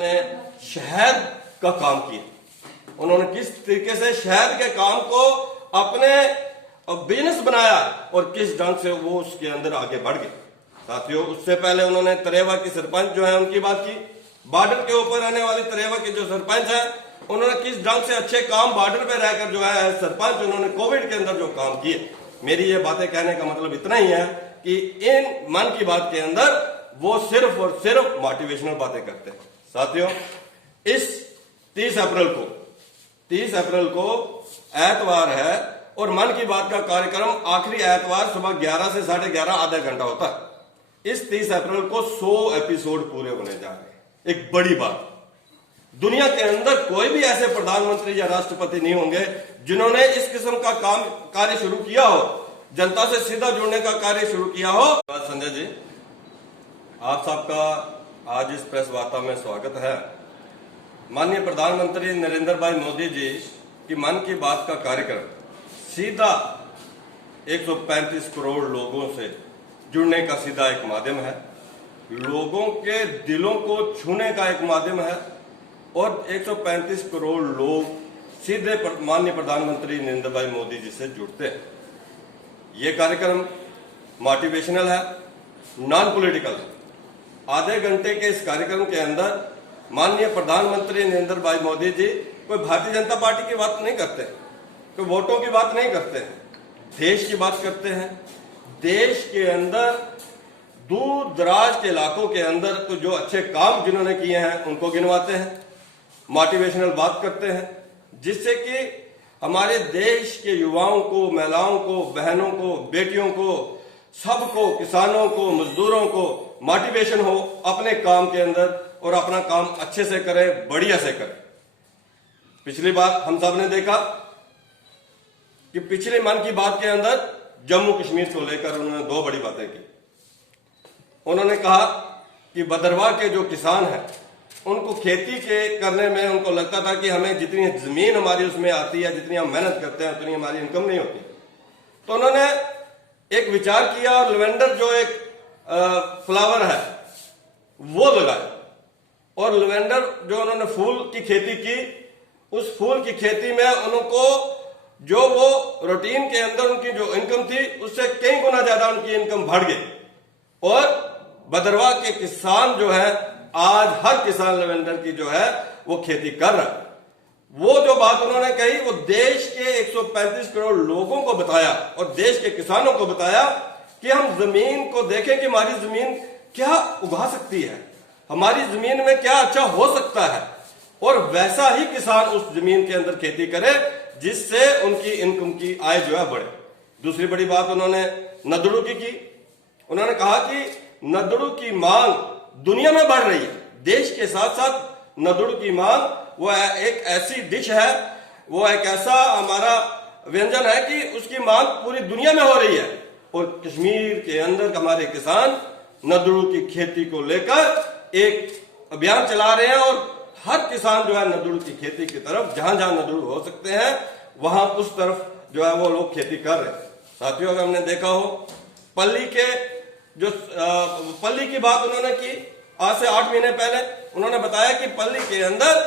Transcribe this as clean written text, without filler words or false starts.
ने शहद का काम किया। उन्होंने किस तरीके से शहद के काम को अपने बिजनेस बनाया और किस ढंग से वो उसके अंदर आगे बढ़ गए। साथियों, उससे पहले उन्होंने तरेवा की सरपंच जो है उनकी बात की। बॉर्डर के ऊपर रहने वाले तरेवा के जो सरपंच है उन्होंने किस ढंग से अच्छे काम बॉर्डर पे रहकर जो है सरपंच उन्होंने कोविड के अंदर जो काम किए। मेरी ये बातें कहने का मतलब इतना ही है कि इन मन की बात के अंदर वो सिर्फ और सिर्फ मोटिवेशनल बातें करते हैं। साथियों, इस 30 अप्रैल को एतवार है और मन की बात का कार्यक्रम आखिरी एतवार सुबह 11 से 11:30 आधा घंटा होता है। इस 30 अप्रैल को 100 एपिसोड पूरे होने जा रहे हैं। एक बड़ी बात, दुनिया के अंदर कोई भी ऐसे प्रधानमंत्री या राष्ट्रपति नहीं होंगे जिन्होंने इस किस्म का कार्य शुरू किया हो, जनता से सीधा जुड़ने का कार्य शुरू किया हो। संजय जी, आप सबका आज इस प्रेस वार्ता में स्वागत है। माननीय प्रधानमंत्री नरेंद्र भाई मोदी जी की मन की बात का कार्यक्रम सीधा 135 करोड़ लोगों से जुड़ने का सीधा एक माध्यम है, लोगों के दिलों को छूने का एक माध्यम है और 135 करोड़ लोग सीधे माननीय प्रधानमंत्री नरेंद्र भाई मोदी जी से जुड़ते हैं। ये कार्यक्रम मोटिवेशनल है, नॉन पॉलिटिकल है। आधे घंटे के इस कार्यक्रम के अंदर माननीय प्रधानमंत्री नरेंद्र भाई मोदी जी कोई भारतीय जनता पार्टी की बात नहीं करते, कोई वोटों की बात नहीं करते हैं, देश की बात करते हैं। देश के अंदर दूर दराज के इलाकों के अंदर तो जो अच्छे काम जिन्होंने किए हैं उनको गिनवाते हैं, मोटिवेशनल बात करते हैं, जिससे कि हमारे देश के युवाओं को, महिलाओं को, बहनों को, बेटियों को, सबको, किसानों को, मजदूरों को मोटिवेशन हो अपने काम के अंदर और अपना काम अच्छे से करें, बढ़िया से करें। पिछली बार हम सब ने देखा कि पिछले मन की बात के अंदर जम्मू कश्मीर को लेकर उन्होंने 2 बड़ी बातें की। उन्होंने कहा कि भद्रवाह के जो किसान हैं उनको खेती के करने में उनको लगता था कि हमें जितनी जमीन हमारी उसमें आती है, जितनी हम मेहनत करते हैं उतनी हमारी इनकम नहीं होती। तो उन्होंने एक विचार किया और लेवेंडर जो एक फ्लावर है वो लगाया और लेवेंडर जो उन्होंने फूल की खेती की, उस फूल की खेती में उनको जो वो रूटीन के अंदर उनकी जो इनकम थी उससे कई गुना ज्यादा उनकी इनकम बढ़ गई और भद्रवाह के किसान जो है आज हर किसान लेवेंडर की जो है वो खेती कर रहा है। वो जो बात उन्होंने कही वो देश के 135 करोड़ लोगों को बताया और देश के किसानों को बताया कि हम जमीन को देखें कि हमारी जमीन क्या उगा सकती है, हमारी जमीन में क्या अच्छा हो सकता है और वैसा ही किसान उस जमीन के अंदर खेती करे जिससे उनकी इनकम की आय जो है बढ़े। दूसरी बड़ी बात उन्होंने नदड़ू की। उन्होंने कहा कि नदड़ू की मांग दुनिया में बढ़ रही है, देश के साथ साथ नदड़ू की मांग वो एक ऐसी डिश है, वो एक ऐसा हमारा व्यंजन है कि उसकी मांग पूरी दुनिया में हो रही है और कश्मीर के अंदर हमारे किसान नदड़ू की खेती को लेकर एक अभियान चला रहे हैं और हर किसान जो है नदड़ू की खेती की तरफ जहां जहां नदड़ू हो सकते हैं वहां उस तरफ जो है वो लोग खेती कर रहे हैं। साथियों, अगर हमने देखा हो पल्ली की बात उन्होंने की आज से 8 महीने पहले। उन्होंने बताया कि पल्ली के अंदर